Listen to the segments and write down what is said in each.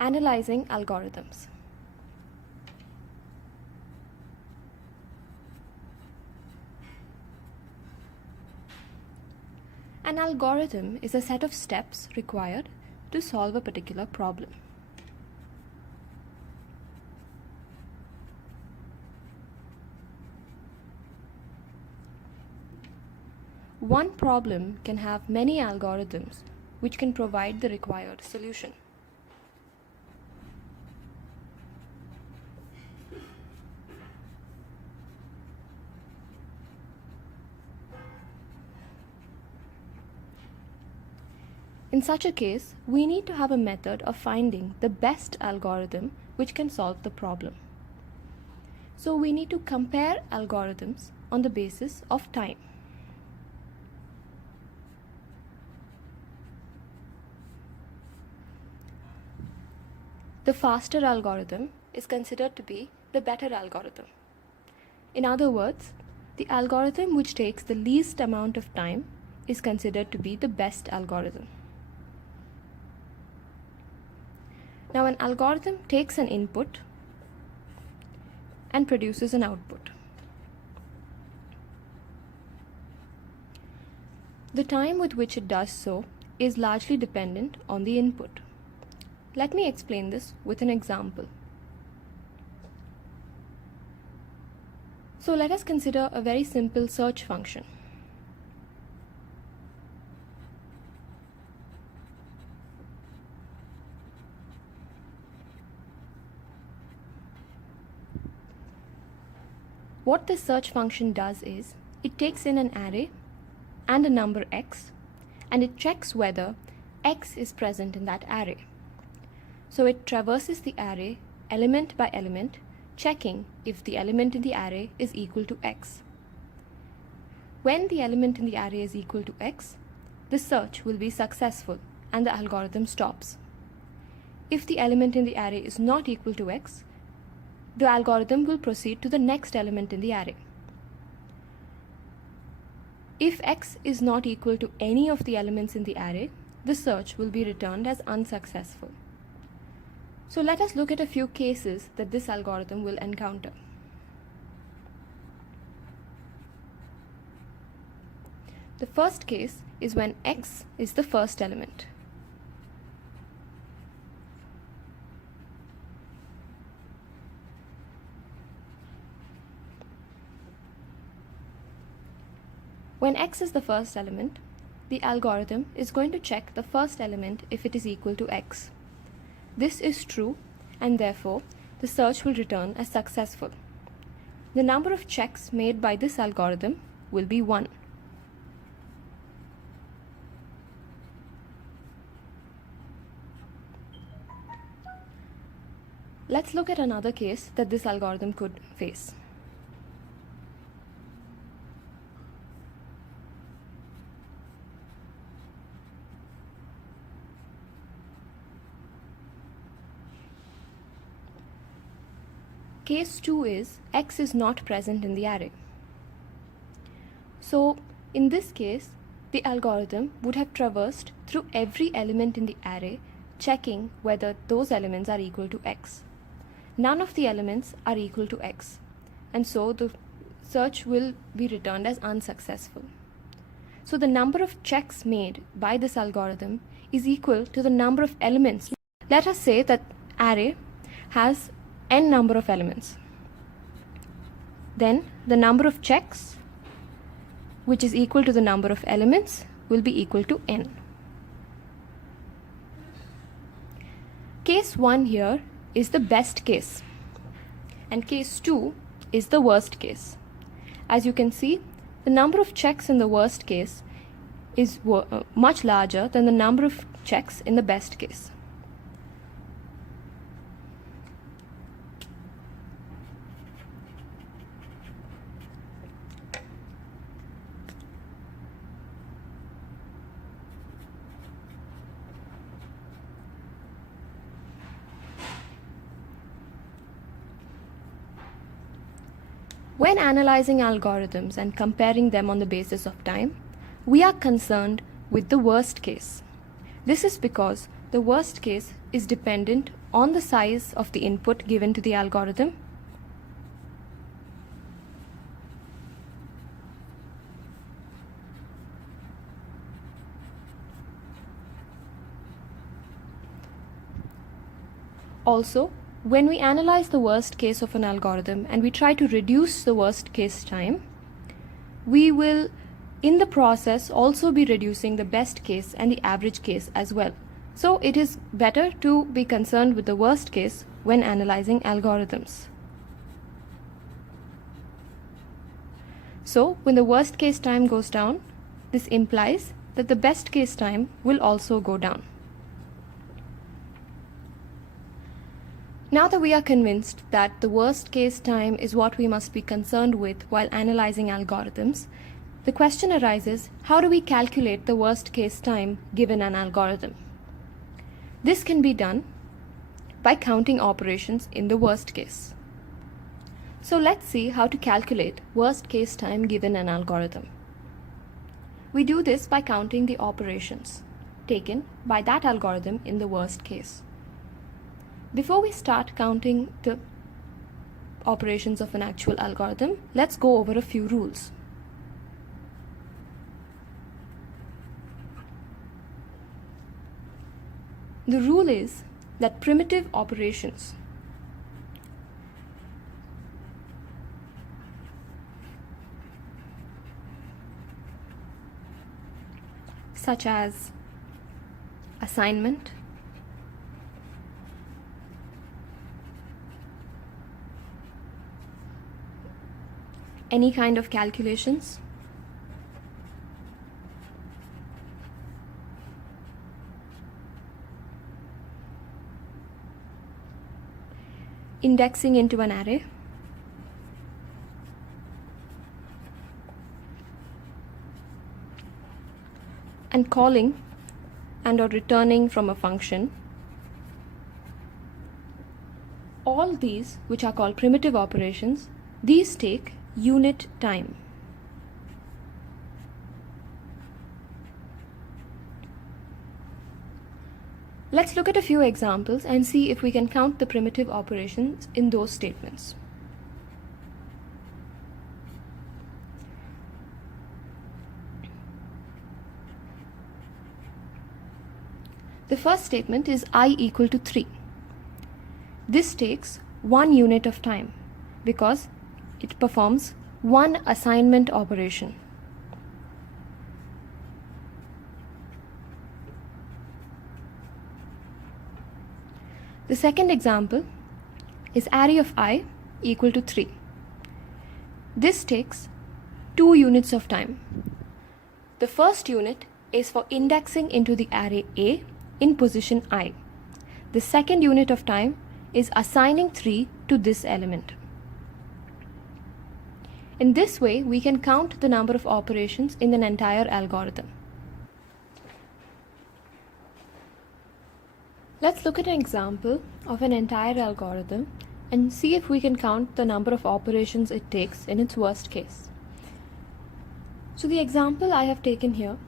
Analyzing algorithms. An algorithm is a set of steps required to solve a particular problem. One problem can have many algorithms which can provide the required solution. In such a case, we need to have a method of finding the best algorithm which can solve the problem. So we need to compare algorithms on the basis of time. The faster algorithm is considered to be the better algorithm. In other words, the algorithm which takes the least amount of time is considered to be the best algorithm. Now, an algorithm takes an input and produces an output. The time with which it does so is largely dependent on the input. Let me explain this with an example. So let us consider a very simple search function. What this search function does is, it takes in an array and a number x, and it checks whether x is present in that array. So it traverses the array element by element, checking if the element in the array is equal to x. When the element in the array is equal to x, the search will be successful and the algorithm stops. If the element in the array is not equal to x, the algorithm will proceed to the next element in the array. If x is not equal to any of the elements in the array, the search will be returned as unsuccessful. So let us look at a few cases that this algorithm will encounter. The first case is when x is the first element. When x is the first element, the algorithm is going to check the first element if it is equal to x. This is true, and therefore the search will return as successful. The number of checks made by this algorithm will be 1. Let's look at another case that this algorithm could face. Case 2 is x is not present in the array. So in this case, the algorithm would have traversed through every element in the array, checking whether those elements are equal to x. None of the elements are equal to x, and so the search will be returned as unsuccessful. So the number of checks made by this algorithm is equal to the number of elements. Let us say that array has n number of elements. Then the number of checks, which is equal to the number of elements, will be equal to n. Case 1 here is the best case, and case 2 is the worst case. As you can see, the number of checks in the worst case is much larger than the number of checks in the best case. When analyzing algorithms and comparing them on the basis of time, we are concerned with the worst case. This is because the worst case is dependent on the size of the input given to the algorithm. Also, when we analyze the worst case of an algorithm and we try to reduce the worst case time, we will in the process also be reducing the best case and the average case as well. So it is better to be concerned with the worst case when analyzing algorithms. So when the worst case time goes down, this implies that the best case time will also go down. Now that we are convinced that the worst case time is what we must be concerned with while analyzing algorithms, the question arises, how do we calculate the worst case time given an algorithm? This can be done by counting operations in the worst case. So let's see how to calculate worst case time given an algorithm. We do this by counting the operations taken by that algorithm in the worst case. Before we start counting the operations of an actual algorithm, let's go over a few rules. The rule is that primitive operations such as assignment, any kind of calculations, indexing into an array, and calling and/or returning from a function, all these, which are called primitive operations, these take unit time. Let's look at a few examples and see if we can count the primitive operations in those statements. The first statement is I equal to 3. This takes 1 unit of time because it performs one assignment operation. The second example is array of I equal to 3. This takes 2 units of time. The first unit is for indexing into the array A in position I. The second unit of time is assigning 3 to this element. In this way, we can count the number of operations in an entire algorithm. Let's look at an example of an entire algorithm and see if we can count the number of operations it takes in its worst case. So the example I have taken here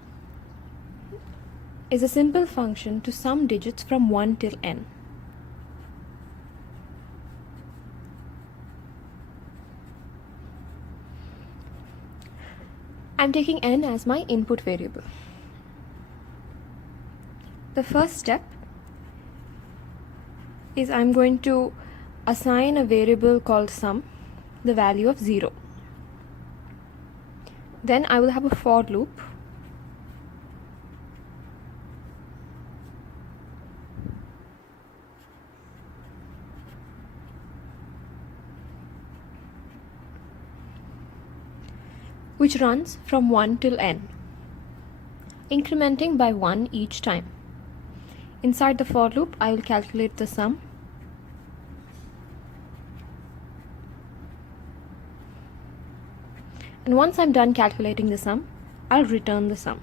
is a simple function to sum digits from 1 till n. I'm taking n as my input variable. The first step is I'm going to assign a variable called sum the value of 0. Then I will have a for loop which runs from 1 till n, incrementing by 1 each time. Inside the for loop, I will calculate the sum. And once I'm done calculating the sum, I'll return the sum.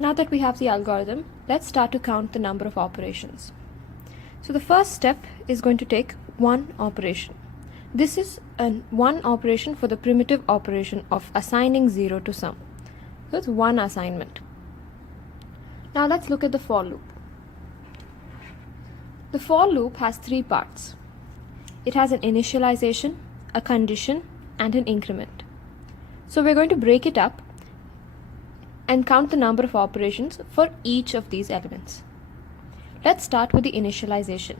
Now that we have the algorithm, let's start to count the number of operations. So the first step is going to take one operation. This is one operation for the primitive operation of assigning 0 to sum. So it's one assignment. Now let's look at the for loop. The for loop has three parts. It has an initialization, a condition, and an increment. So we're going to break it up and count the number of operations for each of these elements. Let's start with the initialization.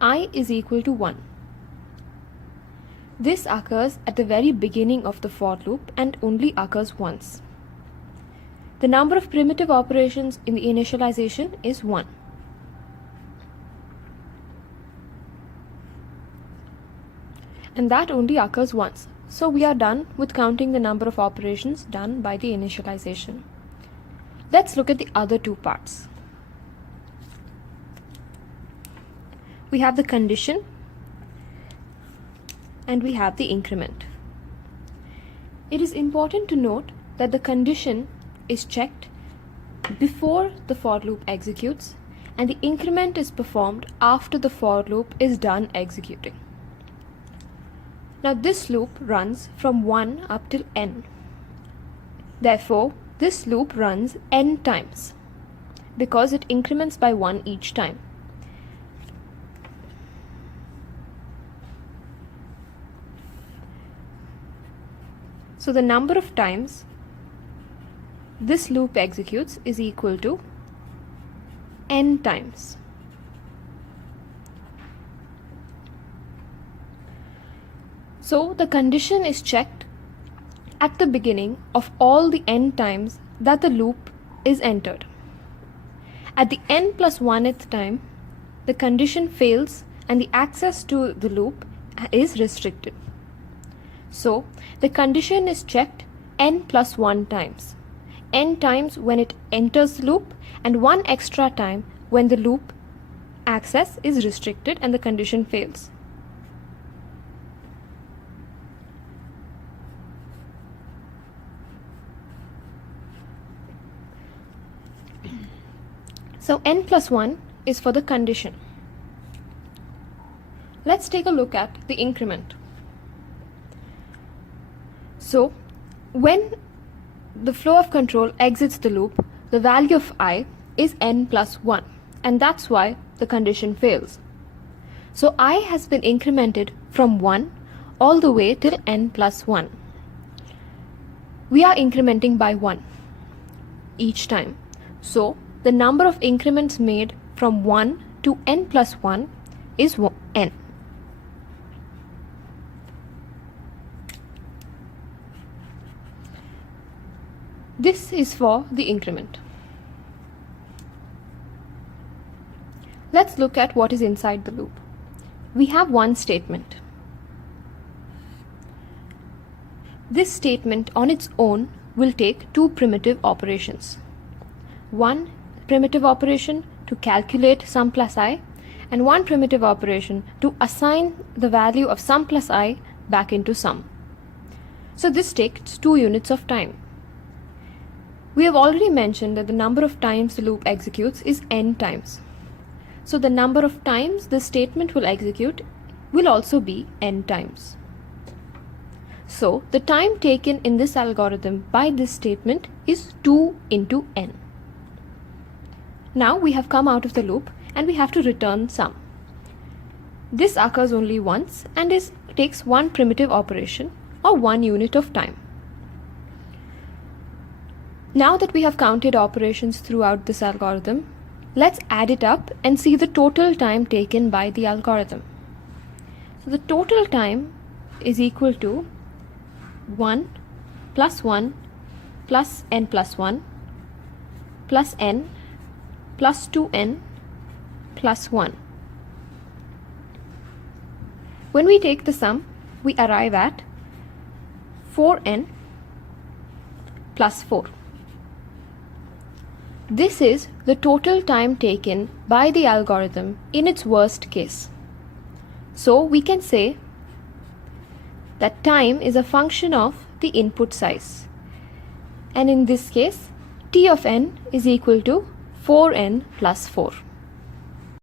I is equal to 1. This occurs at the very beginning of the for loop and only occurs once. The number of primitive operations in the initialization is 1. And that only occurs once. So we are done with counting the number of operations done by the initialization. Let's look at the other two parts. We have the condition and we have the increment. It is important to note that the condition is checked before the for loop executes and the increment is performed after the for loop is done executing. Now this loop runs from 1 up till n. Therefore, this loop runs n times because it increments by 1 each time. So the number of times this loop executes is equal to n times. So the condition is checked at the beginning of all the n times that the loop is entered. At the n plus 1th time, the condition fails and the access to the loop is restricted. So the condition is checked n plus 1 times. N times when it enters the loop and 1 extra time when the loop access is restricted and the condition fails. So n plus 1 is for the condition. Let's take a look at the increment. So when the flow of control exits the loop, the value of I is n plus 1, and that's why the condition fails. So I has been incremented from 1 all the way till n plus 1. We are incrementing by 1 each time. So the number of increments made from 1 to n plus 1 is n. This is for the increment. Let's look at what is inside the loop. We have one statement. This statement on its own will take two primitive operations. One primitive operation to calculate sum plus I and one primitive operation to assign the value of sum plus I back into sum. So this takes 2 units of time. We have already mentioned that the number of times the loop executes is n times. So the number of times this statement will execute will also be n times. So the time taken in this algorithm by this statement is 2 into n. Now we have come out of the loop and we have to return sum. This occurs only once and takes one primitive operation or 1 unit of time. Now that we have counted operations throughout this algorithm, let's add it up and see the total time taken by the algorithm. So the total time is equal to 1 plus 1 plus n plus 1 plus n plus 2n plus 1. When we take the sum, we arrive at 4n plus 4. This is the total time taken by the algorithm in its worst case. So we can say that time is a function of the input size. And in this case, t of n is equal to 4n plus 4.